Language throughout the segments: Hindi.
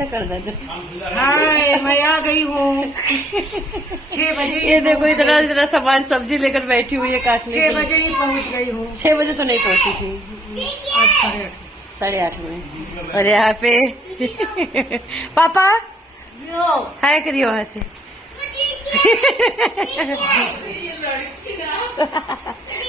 था कर दे। हाय मैं आ गई हूँ 6 बजे। ये देखो इतना इतना सामान सब्जी लेकर बैठी हुई है काटने 6 बजे ही पहुँच गई हूँ। 6 बजे तो नहीं पहुंची थी, 8:30 में। और यहाँ पे पापा हाय करियो वहाँ से।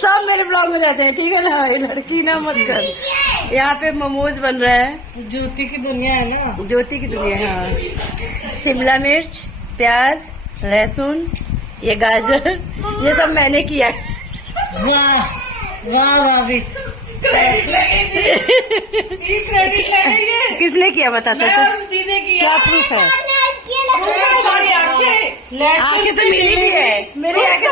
सब मेरे ब्लॉग में रहते हैं, ठीक है ना, ये लड़की ना मत कर। यहाँ पे मोमोज बन रहा है, ज्योति की दुनिया है ना, ज्योति की दुनिया है। हाँ, शिमला मिर्च, प्याज, लहसुन, ये गाजर, ये सब मैंने किया है। वाह वाह भाभी किसने किया बताता तो? क्या प्रूफ है? आंखें तो मेरी भी है, मेरी आंखें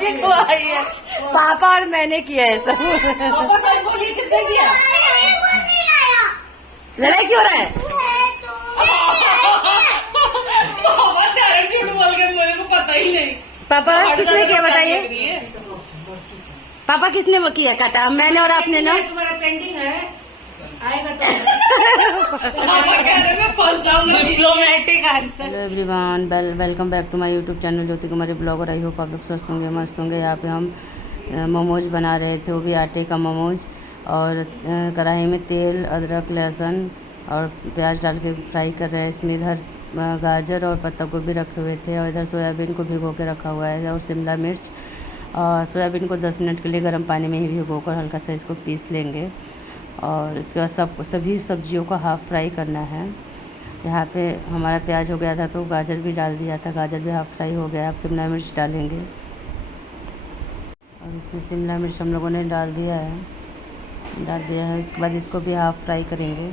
देखो आई है। पापा और मैंने किया है सब। लड़ाई क्यों रहा है? झूठ बोल के मेरे को पता ही नहीं। पापा किसने किया बताइए? पापा किसने वो किया काटा? मैंने और आपने ना? तुम्हारा पेंडिंग है, आएगा तो। Hello everyone, welcome back to my YouTube channel Jyoti Kumari blog. और आई होप आप लोग स्वस्थ होंगे, मस्त होंगे। यहाँ पे हम मोमोज बना रहे थे, वो भी आटे का मोमोज। और कढ़ाई में तेल, अदरक, लहसुन और प्याज डाल के फ्राई कर रहे हैं। इसमें इधर गाजर और पत्ता गोभी रखे हुए थे, और इधर सोयाबीन को भिगो के रखा हुआ है, और शिमला मिर्च। सोयाबीन को 10 मिनट के लिए गर्म पानी में ही भिगोकर हल्का सा इसको पीस लेंगे। और इसके बाद सभी सब्जियों को हाफ़ फ्राई करना है। यहाँ पे हमारा प्याज हो गया था तो गाजर भी डाल दिया था, गाजर भी हाफ़ फ्राई हो गया। अब शिमला मिर्च डालेंगे, और इसमें शिमला मिर्च हम लोगों ने डाल दिया है। इसके बाद इसको भी हाफ़ फ्राई करेंगे।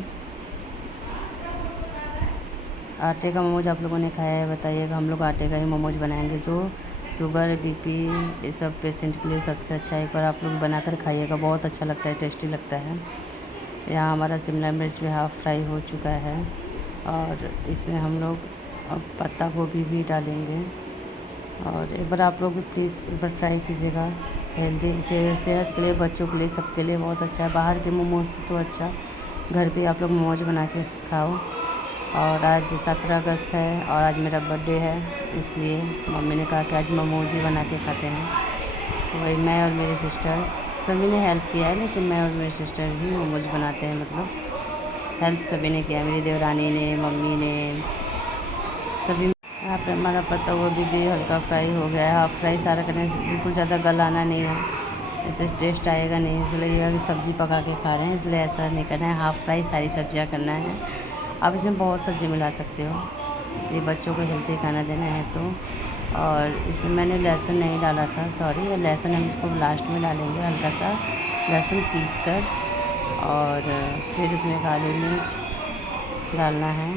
आटे का मोमोज आप लोगों ने खाया है बताइएगा। हम लोग आटे का ही मोमोज बनाएंगे, जो शुगर, बीपी ये सब पेशेंट के लिए सबसे अच्छा है। एक बार आप लोग बनाकर खाइएगा, बहुत अच्छा लगता है, टेस्टी लगता है। यहाँ हमारा शिमला मिर्च भी हाफ़ फ्राई हो चुका है, और इसमें हम लोग अब पत्ता गोभी भी डालेंगे। और एक बार आप लोग भी प्लीज़ एक बार ट्राई कीजिएगा। हेल्दी सेहत के लिए, बच्चों के लिए, सबके लिए बहुत अच्छा है। बाहर के मोमोज से तो अच्छा घर पे आप लोग मोमोज बना के खाओ। और आज 17 अगस्त है, और आज मेरा बर्थडे है, इसलिए मम्मी ने कहा कि आज मोमोज ही बना के खाते हैं। तो वही मैं और मेरी सिस्टर सभी ने हेल्प किया है, लेकिन मैं और मेरी सिस्टर ही मोमोज बनाते हैं। मतलब हेल्प सभी ने किया, मेरी देवरानी ने, मम्मी ने, सभी। यहाँ पे हमारा पत्ता गोभी भी हल्का फ्राई हो गया है। हाफ़ फ्राई सारा करने से बिल्कुल ज़्यादा गलाना नहीं है, इससे टेस्ट आएगा नहीं, इसलिए अभी सब्ज़ी पका के खा रहे हैं, इसलिए ऐसा नहीं करना है। हाफ़ फ्राई सारी सब्जियाँ करना है। आप इसमें बहुत सब्ज़ी मिला सकते हो, ये बच्चों को हेल्दी खाना देना है तो। और इसमें मैंने लहसुन नहीं डाला था, सॉरी। लहसुन हम इसको लास्ट में डालेंगे, हल्का सा लहसुन पीस कर। और फिर उसमें काली मिर्च डालना है।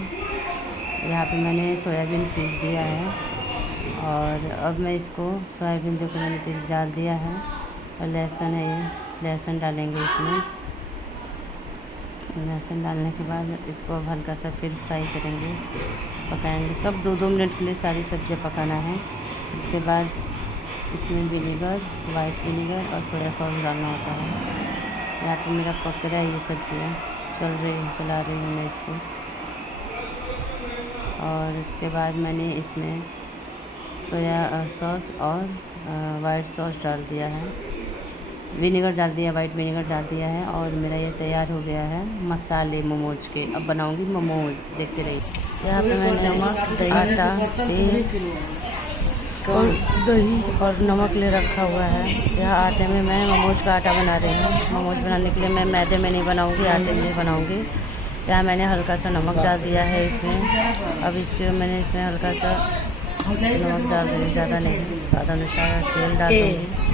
यहाँ पे मैंने सोयाबीन पीस दिया है, और अब मैं इसको सोयाबीन जो कि मैंने पीस डाल दिया है, और लहसुन है, ये लहसुन डालेंगे इसमें। लहसुन डालने के बाद इसको अब हल्का सा फिर फ्राई करेंगे, पकाएंगे। सब 2-2 मिनट के लिए सारी सब्जियां पकाना है। उसके बाद इसमें विनेगर, वाइट विनेगर और सोया सॉस डालना होता है। यहाँ पे मेरा पक रहा है, ये सब्जियाँ चला रही हूँ मैं इसको। और इसके बाद मैंने इसमें सोया सॉस और वाइट सॉस डाल दिया है, विनेगर डाल दिया, वाइट विनेगर डाल दिया है। और मेरा ये तैयार हो गया है मसाले मोमोज के। अब बनाऊंगी मोमोज, देखते रहिए। यहाँ पे मैंने आटा, तेल और दही और नमक ले रखा हुआ है। यहाँ आटे में मैं मोमोज का आटा बना रही हूँ। मोमोज बनाने के लिए मैं मैदे में नहीं बनाऊँगी, आटे से बनाऊँगी। यहाँ मैंने हल्का सा नमक डाल दिया है इसमें। अब मैंने इसमें हल्का सा नमक डाल दूँगी, ज़्यादा नहीं, स्वाद अनुसार तेल डाल दूँगी।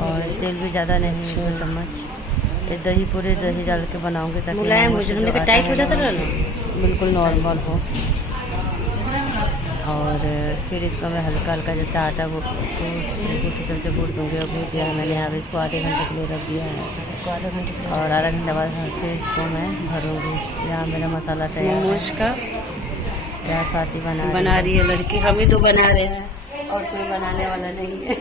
और तेल भी ज़्यादा नहीं, 2 चम्मच। ये दही, पूरे दही डाल के बनाऊँगी ताकि टाइट हो जाता है, बिल्कुल नॉर्मल हो। और फिर इसको मैं हल्का हल्का जैसे आटा को की तरह से गूँथ दूँगी। और गूँथ दिया है मैंने। यहाँ इसको आधे घंटे के लिए रख दिया है, इसको आधा घंटे के लिए, और आधा घंटे बाद फिर इसको मैं भरूँगी। यहाँ मेरा मसाला तैयार है। उसका क्या स्वाति बना रही है लड़की, हम ही तो बना रहे हैं, और कोई बनाने वाला नहीं है।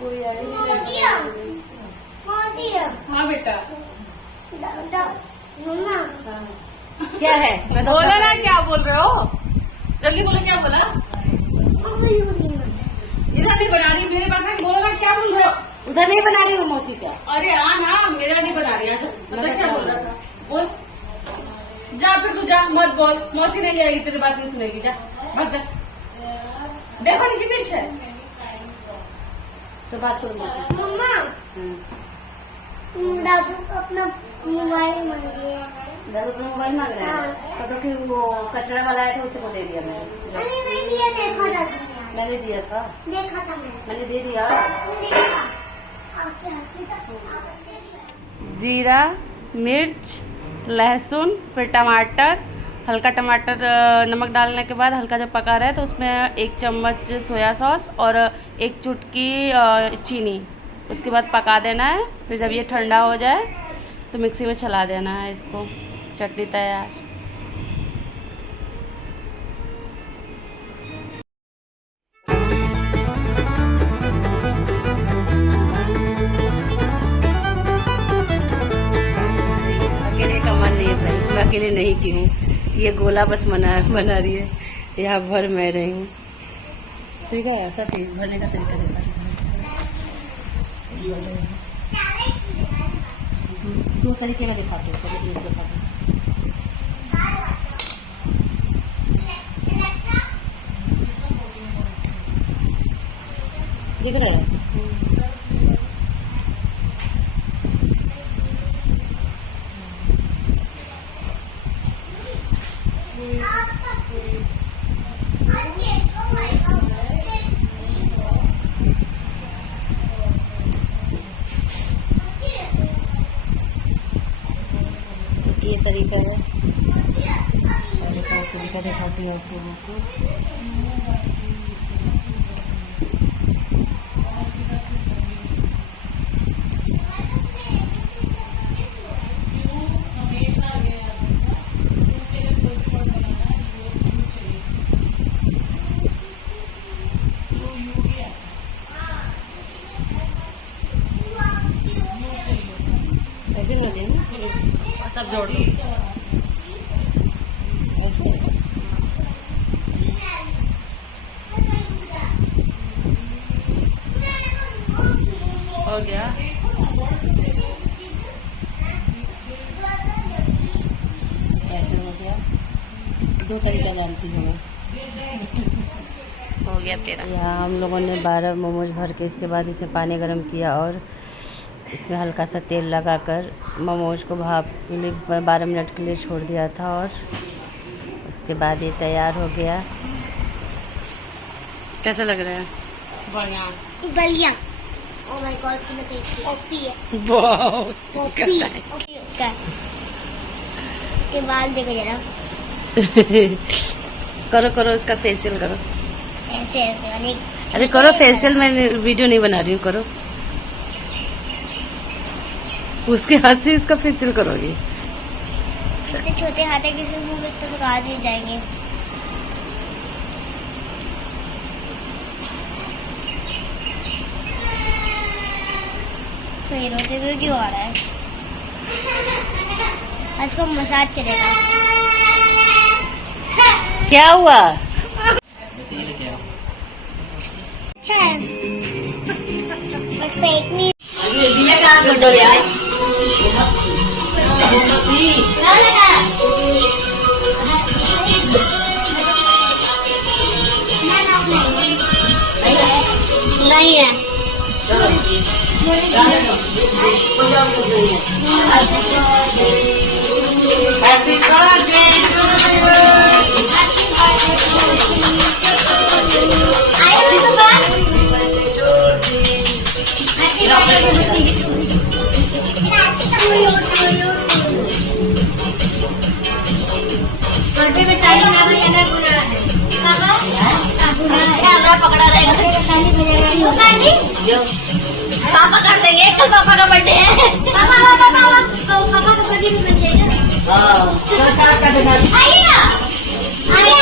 कोई क्या है? मैं तो बोलो ना, क्या बोल रहे हो? जल्दी बोलो, क्या बोला? इधर नहीं बना रही, मेरे पास है, बोलो ना, क्या बोल रहे हो? उधर नहीं बना रही हूँ मौसी क्या? अरे हाँ ना, मेरा नहीं बना रही ऐसा। मतलब क्या बोल रहा था? बोल। जा फिर तू जा, मत बोल, मौसी नहीं आएगी, तेरी बात नहीं सुनेगी, जा भाग जा। देखो नीचे पीछे। तो बात करो मौसी से। मम्मा दादू को अपना मोबाइल मांगे। दादू अपना मोबाइल मांग रहे हैं तो कि वो कचरा वाला है तो उसे को दे दिया मैंने। अरे नहीं दिया, देखा था मैंने दिया था, देखा था मैंने दे दिया। देखा आपके हाथ में था। जीरा, मिर्च, लहसुन, फिर टमाटर, हल्का टमाटर नमक डालने के बाद हल्का जब पका रहा है तो उसमें 1 चम्मच सोया सॉस और 1 चुटकी चीनी, उसके बाद पका देना है। फिर जब ये ठंडा हो जाए तो मिक्सी में चला देना है इसको। चटनी तैयार। अकेले का मन नहीं है भाई, मैं अकेले नहीं की हूँ। ये गोला बस बना रही है, यहाँ भर मैं रही हूँ। ठीक है, ऐसा भरने का तरीका देखा। दो तरीके का दिखाते हो, पहले एक दिखाते हो। दिख रहा है? ये तरीका है, तरीका दिखाती है आप लोगों को। ऐसे ना देना, सब जोड़ दो। ऐसे। हो गया। ऐसे हो गया। दो तरीका जानती हूँ मैं। हो गया तेरा। यहाँ हम लोगों ने 12 मोमोज भर के इसके बाद इसमें पानी गर्म किया और इसमें हल्का सा तेल लगाकर मोमोज को भाप के लिए 12 मिनट के लिए छोड़ दिया था और उसके बाद ये तैयार हो गया। कैसा लग रहा है? बढ़िया बढ़िया। ओह माय गॉड, कितना टेस्टी ओपी है। बहुत ओपी उसका। उसके बाद देखो जरा, करो करो इसका फेशियल करो। ऐसे ऐसे वाले। अरे करो फेशियल, मैं वीडियो नहीं बना रही हूँ, करो। उसके हाथ से इसका फेशियल करोगी? इतने छोटे हाथ है कि इसमें मुंह में तो आज ही जाएंगे। पैरों से भी क्यों आ रहा है? आज को मसाज चलेगा। क्या हुआ? अच्छा है, बस पेट नहीं नहीं है। हैप्पी बर्थडे पकड़ा रहेगा। पापा कर देंगे, कल पापा का बर्थडे है। पापा का बर्थडे भी बन जाएगा। आइए ना, आइए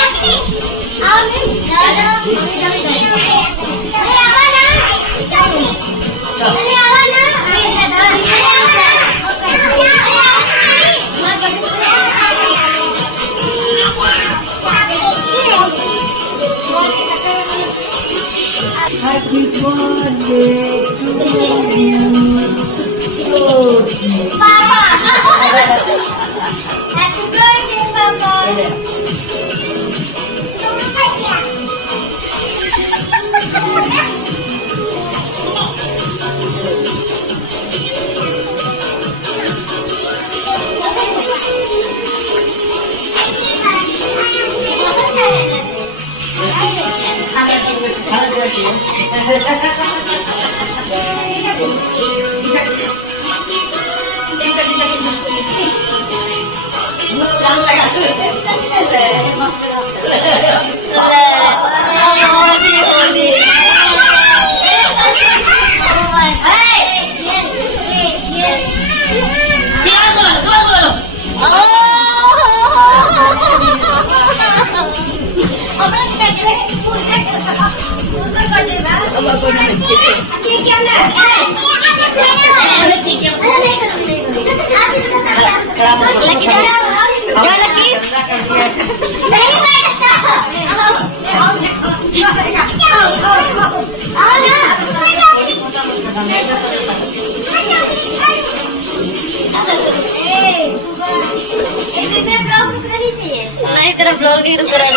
नहीं तेरा ब्लॉग नहीं रुक रहा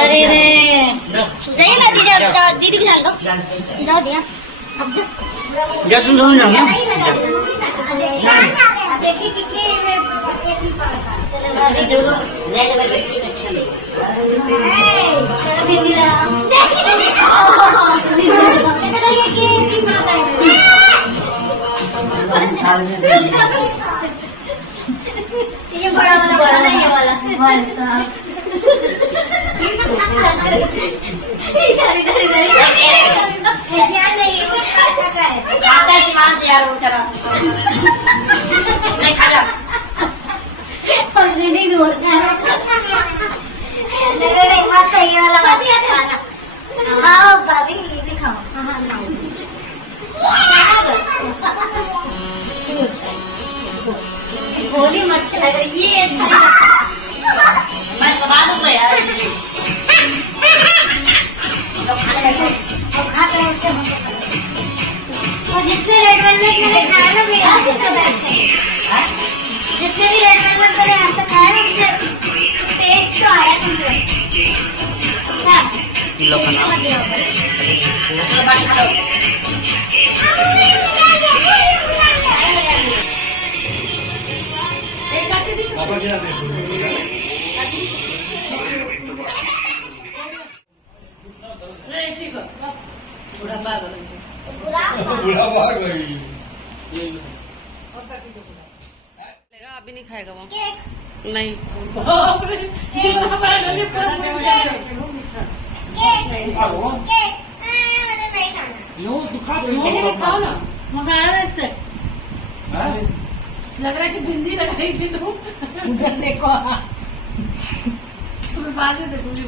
अरे रे जाइए ना दीदी, अब जाओ दीदी को जान दो, जाओ दिया अब जा तुम दोनों जाओ देखिए कितने ये बड़ा वाला नहीं वाला मस्त है ये वाला खाना। हाँ भाभी ये भी खाओ। गोली मत लग रही ये मैं बता दूंगा यार। और जितने रेड वेलवेट मैंने खाया ना मेरा सबसे बेस्ट है। जितने भी रेड वेलवेट मैंने ऐसा खाया ना उससे टेस्ट तो आया तुमको। किलो अभी नहीं खाएगा वो नहीं खाओ ना लग रहा है कि भिंडी लगाई थी तो देखो बाद में देखूंगी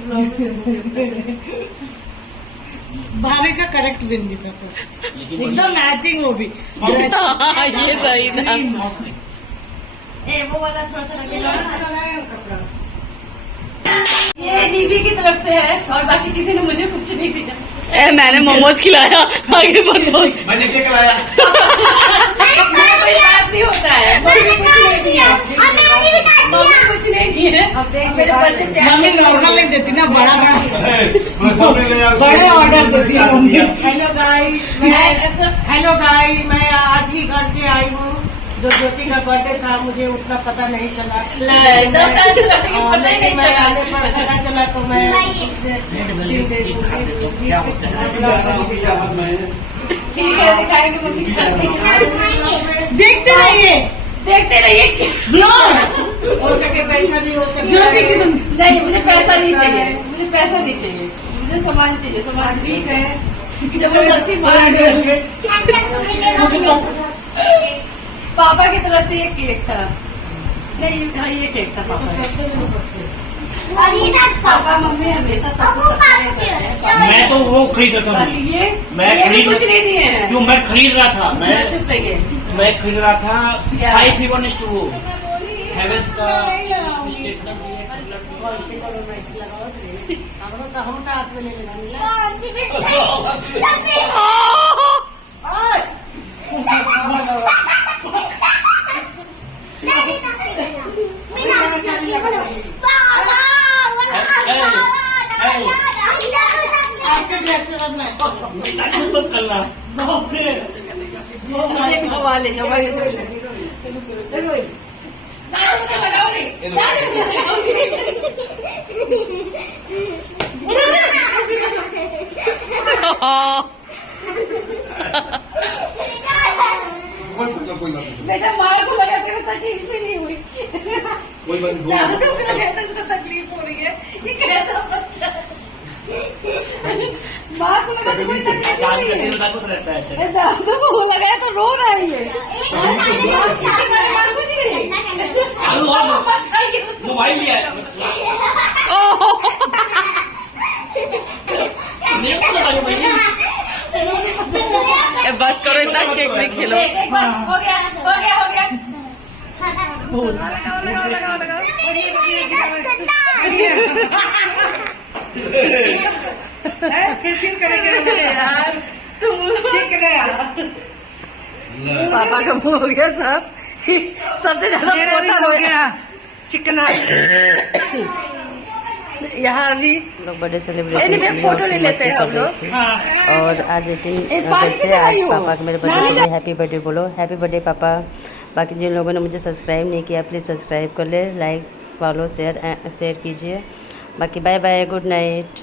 भाभी का करेक्ट भिंडी था एकदम मैचिंग वो भी ये सही था। ए वो वाला थोड़ा सा कपड़ा ये दीदी की तरफ से है और बाकी किसी ने मुझे कुछ नहीं दिया। मैंने मोमोज खिलाया आगे बढ़ो। मैंने क्या खिलाया? कोई बात नहीं होता है। मम्मी कुछ नहीं दिया, मम्मी कुछ नहीं दिए। मेरे बच्चे मम्मी नॉर्मल नहीं देती ना, बड़ा बड़ा बड़े ऑर्डर देती है मम्मी। हेलो गाइस, मैं आज ही घर से आई हूँ। जो ज्योति का बर्थडे था मुझे उतना पता नहीं चला, लेकिन मैं आने पर पता चला तो मैं ठीक है दिखाएंगे मम्मी। देखते रहिए देखते रहिए। हो सके पैसा नहीं हो सके नहीं, मुझे पैसा नहीं चाहिए, मुझे पैसा नहीं चाहिए, मुझे सामान चाहिए। सामान ठीक है जबरदस्ती पापा की तरफ से ये केक था। नहीं हाँ ये केक था पापा पापा मम्मी हमेशा सब कुछ। मैं तो वो खरीद रहा था। ये मैं खरीद कुछ नहीं दिए हैं। क्यों मैं खरीद रहा था। चुप रहिए। मैं खरीद रहा था 5-1 हेवेंस का मिस्टेक ना हम हाथ में ले लेना। बेटा माँ को लगा के तकलीफ ही नहीं हुई, दादू को भी लगा था इसको तकलीफ हो रही है, ये कैसा बच्चा है। माँ को लगा तो कोई तकलीफ नहीं है, खुश रहता है। दादू को लगाया तो रो रही है। कुछ नहीं, मत खाइए उसको। मोबाइल लिया है मेरे को लगा मोबाइल बस करो, इतना केक नहीं खेलो। बस हो गया हो गया हो गया। फिर सीन करेंगे यार तुम ठीक गया। पापा का मुंह हो गया साहब, सबसे ज्यादा पोता हो गया चिकना। यहाँ अभी लोग बर्थडे सेलिब्रेशन के लिए फोटो ले लेते हैं हम लोग। और आज 18 एक बार अगस्त की है। आज चढ़ाई हो। पापा के मेरे बर्थडे के लिए हैप्पी बर्थडे बोलो, हैप्पी बर्थडे पापा। बाकी जिन लोगों ने मुझे सब्सक्राइब नहीं किया प्लीज़ सब्सक्राइब कर ले, लाइक फॉलो शेयर कीजिए। बाकी बाय बाय, गुड नाइट।